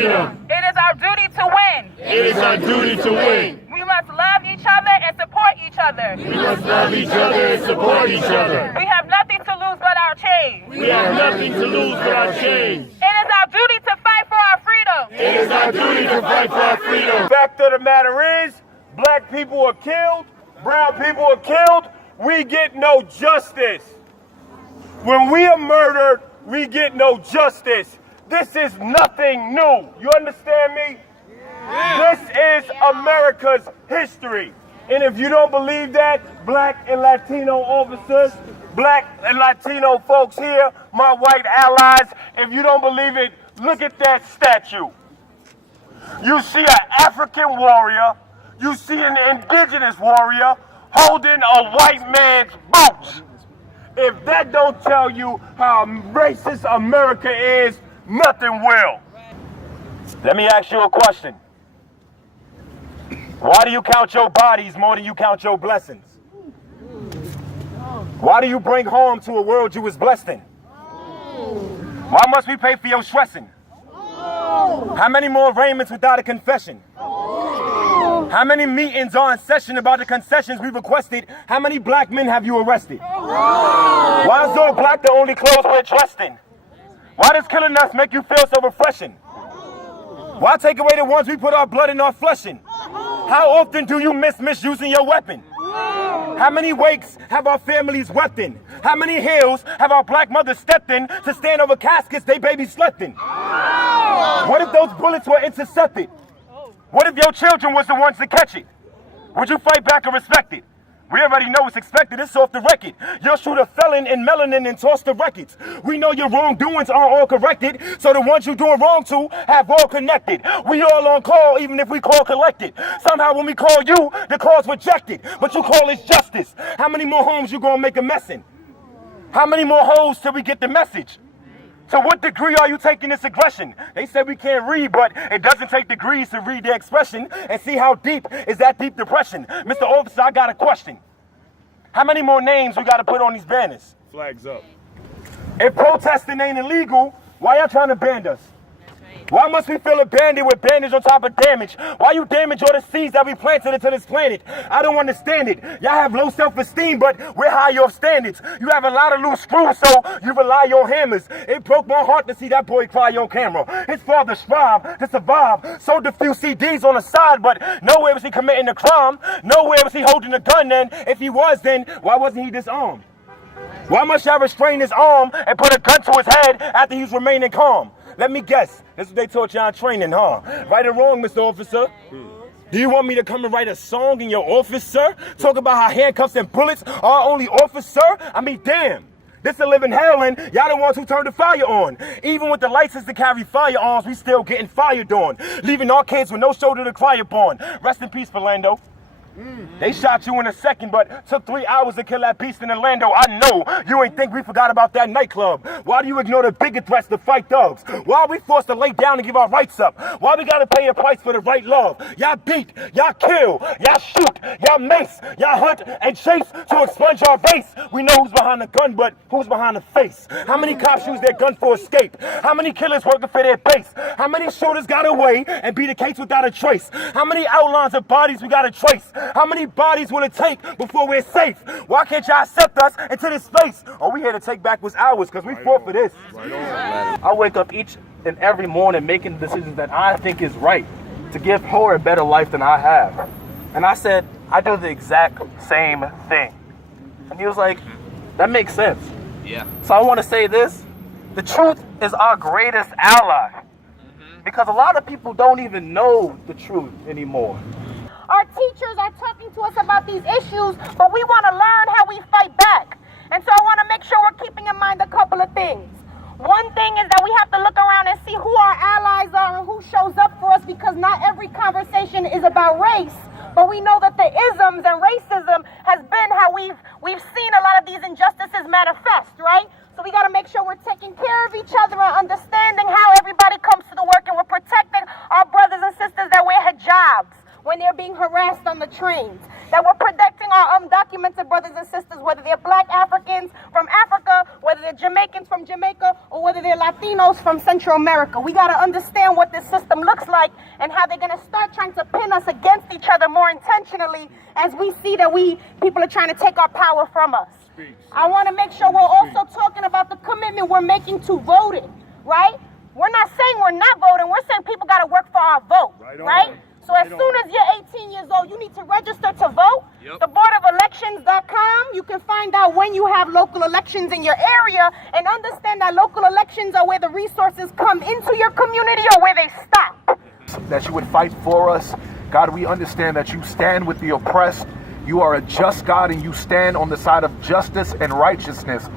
It is our duty to win. It is our duty to win. We must love each other and support each other. We must love each other and support each other. We have nothing to lose but our chains. We have nothing to lose but our chains. It is our duty to fight for our freedom. It is our duty to fight for our freedom. Fact of the matter is, black people are killed, brown people are killed, we get no justice. When we are murdered, we get no justice. This is nothing new. You understand me? Yeah. This is America's history. And if you don't believe that, black and Latino officers, black and Latino folks here, my white allies, if you don't believe it, look at that statue. You see an African warrior, you see an indigenous warrior holding a white man's boots. If that don't tell you how racist America is, nothing will. Let me ask you a question. Why do you count your bodies more than you count your blessings? Why do you bring harm to a world you was blessed in? Why must we pay for your stressing? How many more arraignments without a confession? How many meetings are in session about the concessions we requested? How many black men have you arrested? Why is all black the only clothes we're dressed in? Why does killing us make you feel so refreshing? Why take away the ones we put our blood and our flesh in? How often do you miss misusing your weapon? How many wakes have our families wept in? How many hills have our black mothers stepped in to stand over caskets they babies slept in? What if those bullets were intercepted? What if your children was the ones to catch it? Would you fight back or respect it? We already know what's expected, it's off the record. You'll shoot a felon in melanin and toss the records. We know your wrongdoings aren't all corrected, so the ones you're doing wrong to have all connected. We all on call, even if we call collected. Somehow when we call you, the call's rejected, but you call it justice. How many more homes you gonna make a mess in? How many more hoes till we get the message? To what degree are you taking this aggression? They said we can't read, but it doesn't take degrees to read the expression and see how deep is that deep depression. Mr. Officer, I got a question. How many more names we got to put on these banners? Flags up. If protesting ain't illegal, why y'all trying to ban us? Why must we feel abandoned with bandage on top of damage? Why you damage all the seeds that we planted into this planet? I don't understand it. Y'all have low self-esteem, but we're high off standards. You have a lot of loose screws, so you rely on hammers. It broke my heart to see that boy cry on camera. His father strived to survive, sold a few CDs on the side, but nowhere was he committing a crime. Nowhere was he holding a gun then. If he was, then why wasn't he disarmed? Why must y'all restrain his arm and put a gun to his head after he's remaining calm? Let me guess. That's what they taught y'all in training, huh? Right or wrong, Mr. Officer? Do you want me to come and write a song in your office, sir? Talk about how handcuffs and bullets are only office, sir? I mean, damn. This a living hell, and y'all the ones who turned the fire on. Even with the license to carry firearms, we still getting fired on. Leaving our kids with no shoulder to cry upon. Rest in peace, Philando. They shot you in a second, but took 3 hours to kill that beast in Orlando. I know you ain't think we forgot about that nightclub. Why do you ignore the bigger threats to fight thugs? Why are we forced to lay down and give our rights up? Why we gotta pay a price for the right love? Y'all beat, y'all kill, y'all shoot, y'all mace, y'all hunt and chase to expunge our race. We know who's behind the gun, but who's behind the face? How many cops use their gun for escape? How many killers working for their base? How many shooters got away and beat a case without a trace? How many outlines of bodies we gotta trace? How many bodies will it take before we're safe? Why can't y'all accept us into this space? All we here to take back was ours, because we fought for this. I wake up each and every morning making decisions that I think is right to give her a better life than I have. And I said, I do the exact same thing. And he was like, that makes sense. Yeah. So I want to say this. The truth is our greatest ally. Because a lot of people don't even know the truth anymore. Our teachers are talking to us about these issues, but we want to learn how we fight back. And so I want to make sure we're keeping in mind a couple of things. One thing is that we have to look around and see who our allies are and who shows up for us, because not every conversation is about race. But we know that the isms and racism has been how we've seen a lot of these injustices manifest, right? So we got to make sure we're taking care of each other and understanding how everybody comes to the work, and we're protecting our brothers and sisters that wear hijabs when they're being harassed on the trains, that we're protecting our undocumented brothers and sisters, whether they're black Africans from Africa, whether whether they're Jamaicans from Jamaica or whether they're Latinos from Central America. We got to understand what this system looks like and how they're going to start trying to pin us against each other more intentionally as we see that people are trying to take our power from us. I want to make sure we're also talking about the commitment we're making to voting, right? We're not saying we're not voting. We're saying people got to work for our vote, right? So as soon as you're 18 years old, you need to register to vote. The boardofelections.com, you can find out when you have local elections in your area and understand that local elections are where the resources come into your community or where they stop. That you would fight for us. God, we understand that you stand with the oppressed. You are a just God and you stand on the side of justice and righteousness.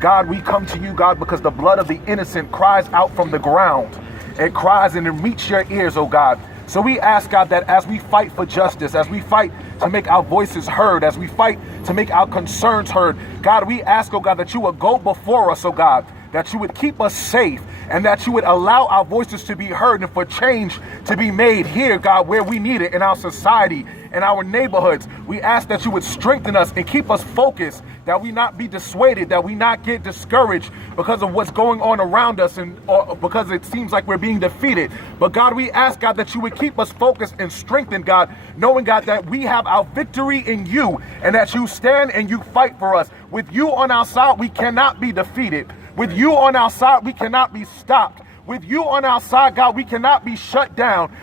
God, we come to you, God, because the blood of the innocent cries out from the ground. It cries and it reaches your ears, oh God. So we ask, God, that as we fight for justice, as we fight to make our voices heard, as we fight to make our concerns heard, God, we ask, oh God, that you would go before us, oh God, that you would keep us safe and that you would allow our voices to be heard and for change to be made here, God, where we need it in our society, in our neighborhoods. We ask that you would strengthen us and keep us focused, that we not be dissuaded, that we not get discouraged because of what's going on around us or because it seems like we're being defeated. But God, we ask, God, that you would keep us focused and strengthened, God, knowing, God, that we have our victory in you and that you stand and you fight for us. With you on our side, we cannot be defeated. With you on our side, we cannot be stopped. With you on our side, God, we cannot be shut down.